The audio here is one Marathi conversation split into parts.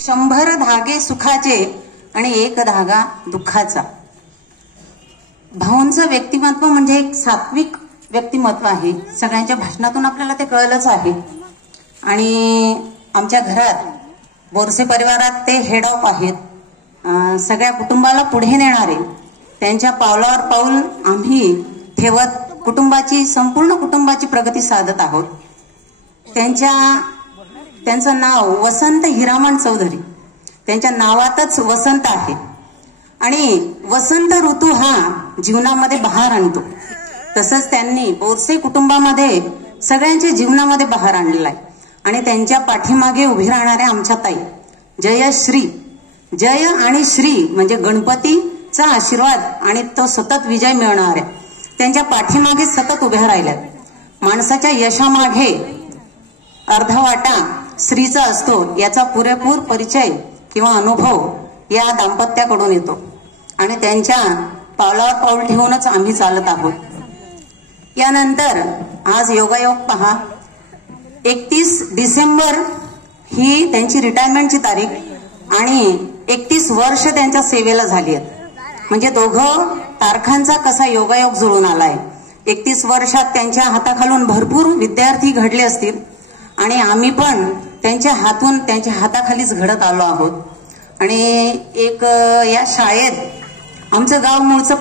100 धागे सुखाचे आणि 1 धागा दुःखाचा। भाऊंचं व्यक्तिमत्व म्हणजे एक सात्विक व्यक्तिमत्व आहे। सगळ्यांच्या भाषणातून आपल्याला ते कळलंच आहे। आणि आमच्या घरात बोरसे परिवारात ते हेड ऑफ आहेत। सगळ्या कुटुंबाला पुढे नेणारे, त्यांच्या पावलावर पाऊल आम्ही ठेवत कुटुंबाची, संपूर्ण कुटुंबाची प्रगती साधत आहोत। त्यांचं नाव वसंत हिरामण चौधरी। त्यांच्या नावातच वसंत आहे आणि वसंत ऋतू हा जीवनामध्ये बहार आणतो। तसंच त्यांनी बोरसे कुटुंबामध्ये सगळ्यांच्या जीवनामध्ये बहार आणलेला आहे। आणि त्यांच्या पाठीमागे उभी राहणाऱ्या आमच्या ताई जयश्री, जय आणि श्री म्हणजे गणपतीचा आशीर्वाद आणि तो सतत विजय मिळणार आहे। त्यांच्या पाठीमागे सतत उभ्या राहिल्यात। माणसाच्या यशामागे अर्धा वाटा स्त्रीचा असतो, याचा पुरेपूर परिचय किंवा अनुभव या दाम्पत्याकडून येतो आणि त्यांच्या पावलावर पाऊल ठेवूनच आम्ही चालत आहोत। यानंतर आज योगायोग पहा, 31 डिसेंबर ही त्यांची रिटायरमेंटची तारीख आणि 31 वर्ष त्यांच्या सेवेला झाली आहेत। म्हणजे दोघं तारखांचा कसा योगायोग जुळून आलाय। 31 वर्षात त्यांच्या हाताखालून भरपूर विद्यार्थी घडले असतील आणि आम्ही पण त्यांच्या हाताखालीच घडत आलो आहोत। आणि एक या शाळेत आमचं गाव मूळचं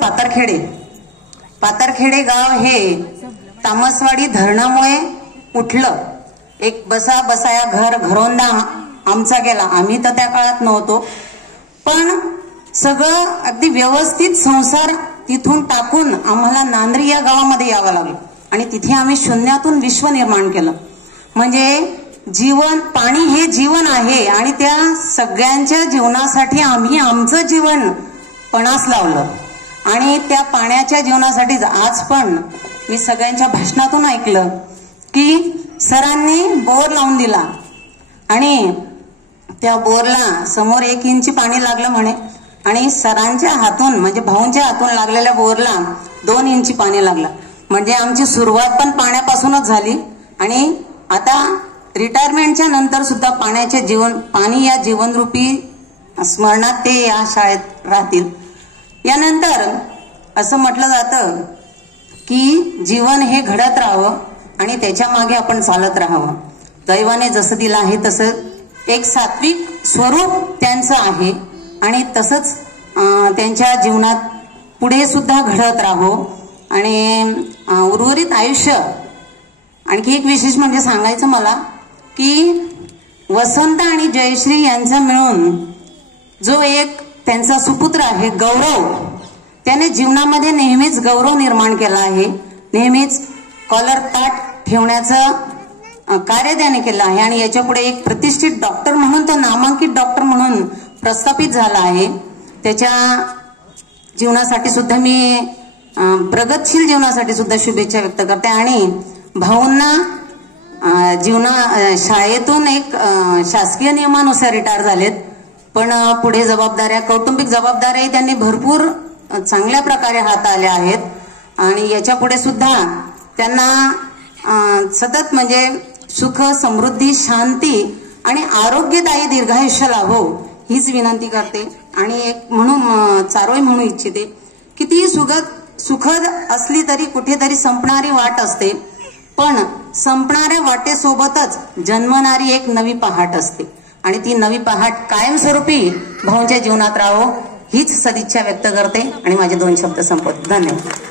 पातरखेडे गाव हे तामसवाडी धरणामुळे उठलं। एक बसाया घरोंदा आमचा गेला। आम्ही तर त्या काळात नव्हतो, पण सगळं अगदी व्यवस्थित संसार तिथून टाकून आम्हाला नांद्री या गावामध्ये यावं लागलं आणि तिथे आम्ही शून्यातून विश्व निर्माण केलं। म्हणजे जीवन, पाणी हे जीवन आहे आणि त्या सगळ्यांच्या जीवनासाठी आम्ही आमचं जीवन पणास लावलं आणि त्या पाण्याच्या जीवनासाठीच आज पण मी सगळ्यांच्या भाषणातून ऐकलं की सरांनी बोर लावून दिला आणि त्या बोरला समोर 1 इंच पाणी लागलं म्हणे आणि सरांच्या हातून म्हणजे भाऊंच्या हातून लागलेल्या बोरला 2 इंच पाणी लागलं। म्हणजे आमची सुरुवात पण पाण्यापासूनच झाली आणि आता रिटायरमेंटच्या नंतर सुद्धा पाणी या जीवनरूपी स्मरणात ते या शाळेत राहतील। यानंतर असं म्हटलं जातं की जीवन हे घडत राहावं आणि त्याच्या मागे आपण चालत राहावं। दैवाने जसं दिलं आहे तसं एक सात्विक स्वरूप त्यांचं आहे आणि तसंच त्यांच्या जीवनात पुढे सुद्धा घडत राहो आणि उर्वरित आयुष्य। आणखी एक विशेष म्हणजे सांगायचं मला की वसंत आणि जयश्री यांचा मिळून जो एक त्यांचा सुपुत्र आहे गौरव, त्याने जीवनामध्ये नेहमीच गौरव निर्माण केला आहे। नेहमीच कॉलर ताट ठेवण्याचं कार्य त्याने केलं आहे आणि याच्या पुढे एक प्रतिष्ठित डॉक्टर म्हणून, तो नामांकित डॉक्टर म्हणून प्रस्थापित झाला आहे। त्याच्या जीवनासाठी सुद्धा मी प्रगतशील जीवनासाठी सुद्धा शुभेच्छा व्यक्त करते आणि भाऊंना शाळेतून एक शासकीय नियमानुसार रिटायर झालेत, पण पुढे जबाबदाऱ्या, कौटुंबिक जबाबदाऱ्याही त्यांनी भरपूर चांगल्या प्रकारे हाताळल्या आहेत आणि याच्या पुढे सुद्धा त्यांना सतत म्हणजे सुख, समृद्धी, शांती आणि आरोग्यदायी दीर्घायुष्य लाभो हीच विनंती करते। आणि एक चारोळी म्हणू इच्छिते, किती सुखद असली तरी कुठेतरी संपणारी वाट असते, पण संपणाऱ्या वाटेसोबतच जन्मणारी एक नवी पहाट असते आणि ती नवी पहाट कायमस्वरूपी भाऊंच्या जीवनात राहो हीच सदिच्छा व्यक्त करते आणि माझे 2 शब्द संपवते। धन्यवाद।